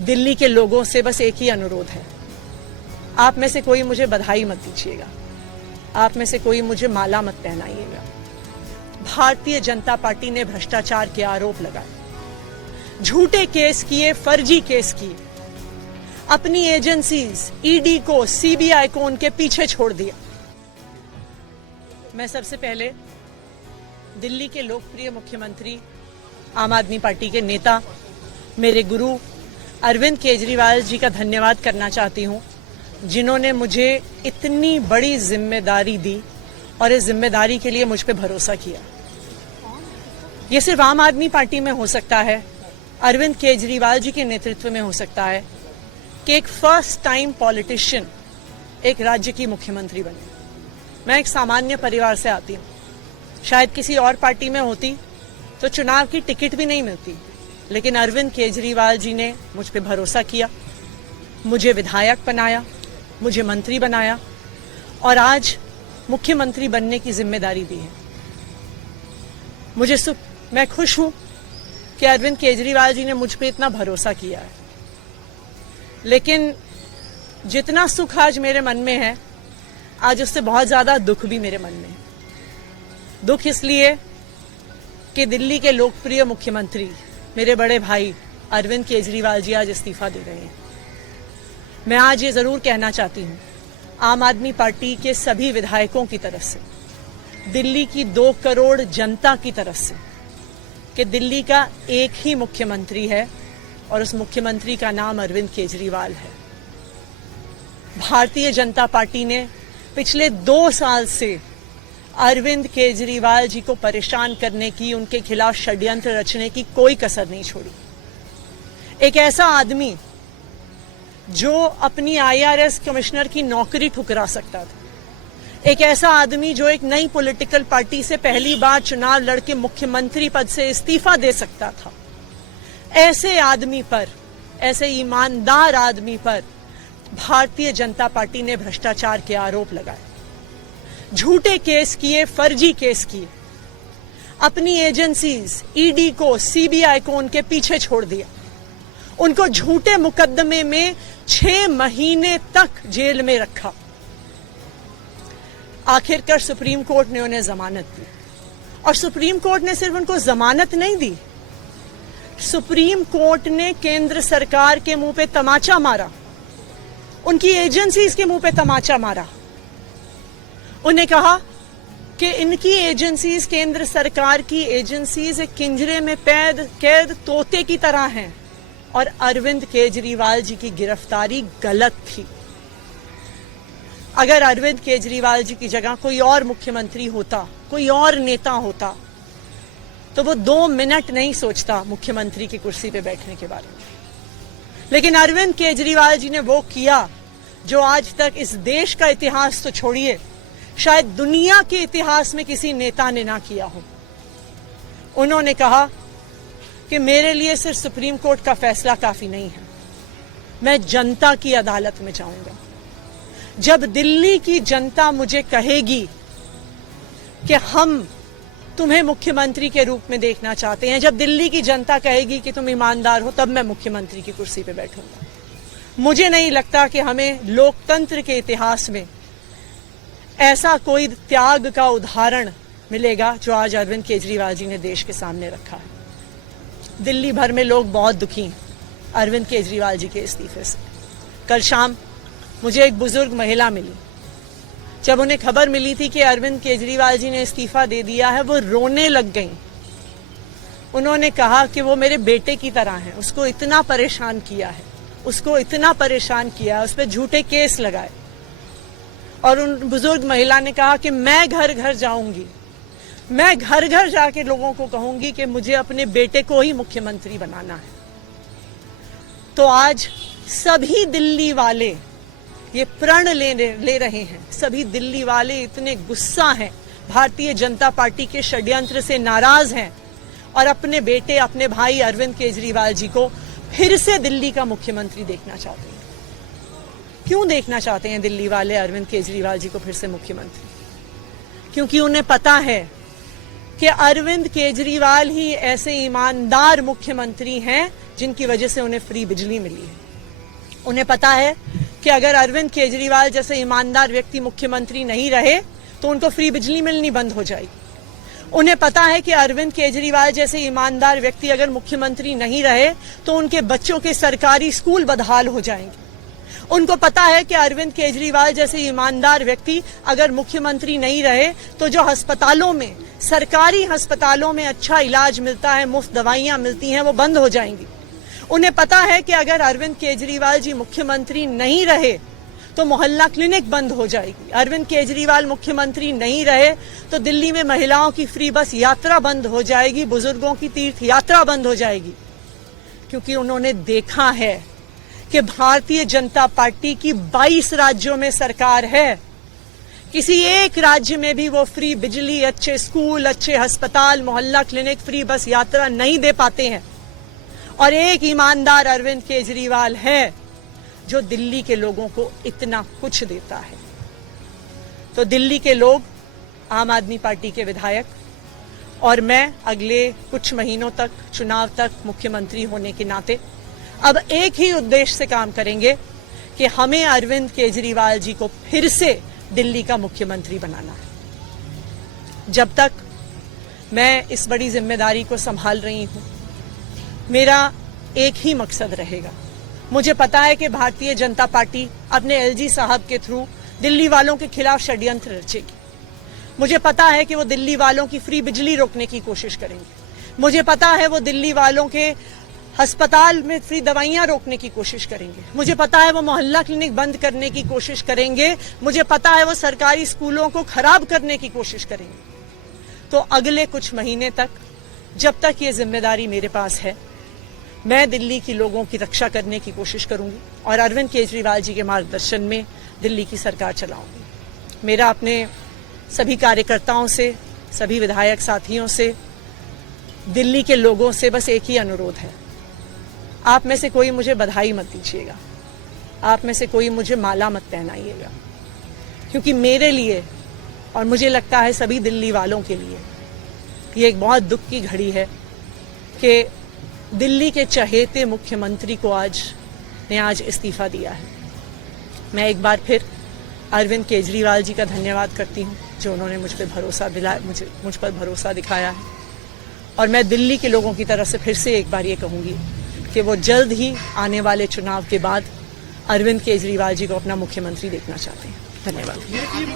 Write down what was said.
दिल्ली के लोगों से बस एक ही अनुरोध है, आप में से कोई मुझे बधाई मत दीजिएगा, आप में से कोई मुझे माला मत पहनाइएगा। भारतीय जनता पार्टी ने भ्रष्टाचार के आरोप लगाए, झूठे केस किए, फर्जी केस किए, अपनी एजेंसीज ईडी को, सीबीआई को उनके पीछे छोड़ दिया। मैं सबसे पहले दिल्ली के लोकप्रिय मुख्यमंत्री, आम आदमी पार्टी के नेता, मेरे गुरु अरविंद केजरीवाल जी का धन्यवाद करना चाहती हूं, जिन्होंने मुझे इतनी बड़ी जिम्मेदारी दी और इस जिम्मेदारी के लिए मुझ पे भरोसा किया। ये सिर्फ आम आदमी पार्टी में हो सकता है, अरविंद केजरीवाल जी के नेतृत्व में हो सकता है कि एक फर्स्ट टाइम पॉलिटिशियन एक राज्य की मुख्यमंत्री बने। मैं एक सामान्य परिवार से आती हूँ, शायद किसी और पार्टी में होती तो चुनाव की टिकट भी नहीं मिलती, लेकिन अरविंद केजरीवाल जी ने मुझ पे भरोसा किया, मुझे विधायक बनाया, मुझे मंत्री बनाया और आज मुख्यमंत्री बनने की जिम्मेदारी दी है। मैं खुश हूं कि अरविंद केजरीवाल जी ने मुझ पे इतना भरोसा किया है, लेकिन जितना सुख आज मेरे मन में है, आज उससे बहुत ज्यादा दुख भी मेरे मन में है। दुख इसलिए कि दिल्ली के लोकप्रिय मुख्यमंत्री, मेरे बड़े भाई अरविंद केजरीवाल जी आज इस्तीफा दे रहे हैं। मैं आज ये जरूर कहना चाहती हूं, आम आदमी पार्टी के सभी विधायकों की तरफ से, दिल्ली की 2 करोड़ जनता की तरफ से, कि दिल्ली का एक ही मुख्यमंत्री है और उस मुख्यमंत्री का नाम अरविंद केजरीवाल है। भारतीय जनता पार्टी ने पिछले 2 साल से अरविंद केजरीवाल जी को परेशान करने की, उनके खिलाफ षड्यंत्र रचने की कोई कसर नहीं छोड़ी। एक ऐसा आदमी जो अपनी आईआरएस कमिश्नर की नौकरी ठुकरा सकता था, एक ऐसा आदमी जो एक नई पॉलिटिकल पार्टी से पहली बार चुनाव लड़के मुख्यमंत्री पद से इस्तीफा दे सकता था, ऐसे आदमी पर, ऐसे ईमानदार आदमी पर भारतीय जनता पार्टी ने भ्रष्टाचार के आरोप लगाए, झूठे केस किए, फर्जी केस किए, अपनी एजेंसीज ईडी को, सीबीआई को उनके पीछे छोड़ दिया, उनको झूठे मुकदमे में 6 महीने तक जेल में रखा। आखिरकार सुप्रीम कोर्ट ने उन्हें जमानत दी और सुप्रीम कोर्ट ने सिर्फ उनको जमानत नहीं दी, सुप्रीम कोर्ट ने केंद्र सरकार के मुंह पे तमाचा मारा, उनकी एजेंसीज के मुंह पे तमाचा मारा। उन्हें कहा कि इनकी एजेंसीज, केंद्र सरकार की एजेंसीज एक पिंजरे में कैद तोते की तरह हैं और अरविंद केजरीवाल जी की गिरफ्तारी गलत थी। अगर अरविंद केजरीवाल जी की जगह कोई और मुख्यमंत्री होता, कोई और नेता होता, तो वो 2 मिनट नहीं सोचता मुख्यमंत्री की कुर्सी पे बैठने के बारे में। लेकिन अरविंद केजरीवाल जी ने वो किया जो आज तक इस देश का इतिहास तो छोड़िए, शायद दुनिया के इतिहास में किसी नेता ने ना किया हो। उन्होंने कहा कि मेरे लिए सिर्फ सुप्रीम कोर्ट का फैसला काफी नहीं है, मैं जनता की अदालत में जाऊंगा। जब दिल्ली की जनता मुझे कहेगी कि हम तुम्हें मुख्यमंत्री के रूप में देखना चाहते हैं, जब दिल्ली की जनता कहेगी कि तुम ईमानदार हो, तब मैं मुख्यमंत्री की कुर्सी पे बैठूंगा। मुझे नहीं लगता कि हमें लोकतंत्र के इतिहास में ऐसा कोई त्याग का उदाहरण मिलेगा जो आज अरविंद केजरीवाल जी ने देश के सामने रखा है। दिल्ली भर में लोग बहुत दुखी हैं अरविंद केजरीवाल जी के इस्तीफे से। कल शाम मुझे एक बुजुर्ग महिला मिली, जब उन्हें खबर मिली थी कि अरविंद केजरीवाल जी ने इस्तीफा दे दिया है, वो रोने लग गईं। उन्होंने कहा कि वो मेरे बेटे की तरह हैं, उसको इतना परेशान किया है, उसको इतना परेशान किया है, उस पर झूठे केस लगाए। और उन बुजुर्ग महिला ने कहा कि मैं घर घर जाऊंगी, मैं घर घर जाके लोगों को कहूंगी कि मुझे अपने बेटे को ही मुख्यमंत्री बनाना है। तो आज सभी दिल्ली वाले ये प्रण ले रहे हैं, सभी दिल्ली वाले इतने गुस्सा हैं, भारतीय जनता पार्टी के षड्यंत्र से नाराज हैं और अपने बेटे, अपने भाई अरविंद केजरीवाल जी को फिर से दिल्ली का मुख्यमंत्री देखना चाहते हैं। क्यों देखना चाहते हैं दिल्ली वाले अरविंद केजरीवाल जी को फिर से मुख्यमंत्री? क्योंकि उन्हें पता है कि अरविंद केजरीवाल ही ऐसे ईमानदार मुख्यमंत्री हैं जिनकी वजह से उन्हें फ्री बिजली मिली है। उन्हें पता है कि अगर अरविंद केजरीवाल जैसे ईमानदार व्यक्ति मुख्यमंत्री नहीं रहे तो उनको फ्री बिजली मिलनी बंद हो जाएगी। उन्हें पता है कि अरविंद केजरीवाल जैसे ईमानदार व्यक्ति अगर मुख्यमंत्री नहीं रहे तो उनके बच्चों के सरकारी स्कूल बदहाल हो जाएंगे। उनको पता है कि अरविंद केजरीवाल जैसे ईमानदार व्यक्ति अगर मुख्यमंत्री नहीं रहे तो जो अस्पतालों में, सरकारी अस्पतालों में अच्छा इलाज मिलता है, मुफ्त दवाइयां मिलती हैं, वो बंद हो जाएंगी। उन्हें पता है कि अगर अरविंद केजरीवाल जी मुख्यमंत्री नहीं रहे तो मोहल्ला क्लिनिक बंद हो जाएगी। अरविंद केजरीवाल मुख्यमंत्री नहीं रहे तो दिल्ली में महिलाओं की फ्री बस यात्रा बंद हो जाएगी, बुजुर्गों की तीर्थ यात्रा बंद हो जाएगी। क्योंकि उन्होंने देखा है कि भारतीय जनता पार्टी की 22 राज्यों में सरकार है, किसी एक राज्य में भी वो फ्री बिजली, अच्छे स्कूल, अच्छे अस्पताल, मोहल्ला क्लिनिक, फ्री बस यात्रा नहीं दे पाते हैं। और एक ईमानदार अरविंद केजरीवाल है जो दिल्ली के लोगों को इतना कुछ देता है। तो दिल्ली के लोग, आम आदमी पार्टी के विधायक और मैं अगले कुछ महीनों तक, चुनाव तक मुख्यमंत्री होने के नाते अब एक ही उद्देश्य से काम करेंगे कि हमें अरविंद केजरीवाल जी को फिर से दिल्ली का मुख्यमंत्री बनाना है। जब तक मैं इस बड़ी जिम्मेदारी को संभाल रही हूं, मेरा एक ही मकसद रहेगा। मुझे पता है कि भारतीय जनता पार्टी अपने एलजी साहब के थ्रू दिल्ली वालों के खिलाफ षड्यंत्र रचेगी। मुझे पता है कि वो दिल्ली वालों की फ्री बिजली रोकने की कोशिश करेंगे। मुझे पता है वो दिल्ली वालों के अस्पताल में फ्री दवाइयां रोकने की कोशिश करेंगे। मुझे पता है वो मोहल्ला क्लिनिक बंद करने की कोशिश करेंगे। मुझे पता है वो सरकारी स्कूलों को खराब करने की कोशिश करेंगे। तो अगले कुछ महीने तक, जब तक ये जिम्मेदारी मेरे पास है, मैं दिल्ली के लोगों की रक्षा करने की कोशिश करूंगी और अरविंद केजरीवाल जी के मार्गदर्शन में दिल्ली की सरकार चलाऊंगी। मेरा अपने सभी कार्यकर्ताओं से, सभी विधायक साथियों से, दिल्ली के लोगों से बस एक ही अनुरोध है, आप में से कोई मुझे बधाई मत दीजिएगा, आप में से कोई मुझे माला मत पहनाइएगा, क्योंकि मेरे लिए और मुझे लगता है सभी दिल्ली वालों के लिए ये एक बहुत दुख की घड़ी है कि दिल्ली के चहेते मुख्यमंत्री को आज इस्तीफा दिया है। मैं एक बार फिर अरविंद केजरीवाल जी का धन्यवाद करती हूँ जो उन्होंने मुझ पर भरोसा दिखाया है। और मैं दिल्ली के लोगों की तरफ से फिर से एक बार ये कहूँगी कि वो जल्द ही आने वाले चुनाव के बाद अरविंद केजरीवाल जी को अपना मुख्यमंत्री देखना चाहते हैं। धन्यवाद।